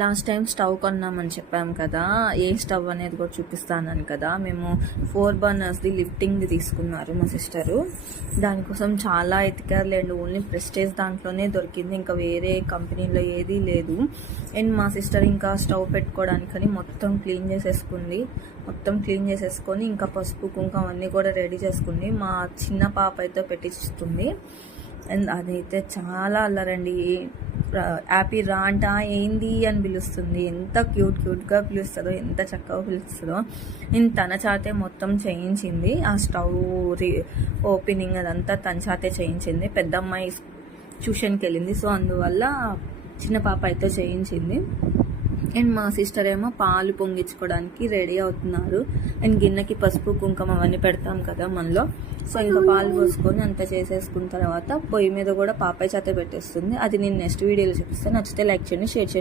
Last time stove కొన్నామని చెప్పాము కదా, ఏ stove అనేది కూడా చూపిస్తానని కదా. మేము 4 బర్నర్స్ది లిఫ్టింగ్ది తీసుకున్నారు మా సిస్టరు. దానికోసం చాలా ఎతికారులేండి, ఓన్లీ ప్రెస్టేజ్ దాంట్లోనే దొరికింది, ఇంకా వేరే కంపెనీలో ఏదీ లేదు. అండ్ మా సిస్టర్ ఇంకా స్టవ్ పెట్టుకోవడానికని మొత్తం క్లీన్ చేసేసుకొని ఇంకా పసుపు కుంకుమ అన్నీ కూడా రెడీ చేసుకుంది. మా చిన్న పాప అయితే పెట్టిస్తుంది. అండ్ అదైతే చాలా అల్లరండి. హ్యాపీ రా అంట ఏంది అని పిలుస్తుంది, ఎంత క్యూట్గా పిలుస్తుందో, ఎంత చక్కగా పిలుస్తుందో. నేను తన చేతే మొత్తం చేయించింది, ఆ స్టవ్ ఓపెనింగ్ అదంతా తన చేతే చేయించింది. పెద్ద అమ్మాయి ట్యూషన్కి వెళ్ళింది, సో అందువల్ల చిన్న పాప అయితే చేయించింది. అండ్ మా సిస్టర్ ఏమో పాలు పొంగించుకోవడానికి రెడీ అవుతున్నారు. అండ్ గిన్నెకి పసుపు కుంకుమ అవన్నీ పెడతాం కదా మనలో, సో ఇంకా పాలు పోసుకొని అంతా చేసేసుకున్న తర్వాత పొయ్యి మీద కూడా పాపాయి చేత పెట్టేస్తుంది. అది నేను నెక్స్ట్ వీడియోలో చూపిస్తాను. నచ్చితే లైక్ చేయండి, షేర్ చేయండి.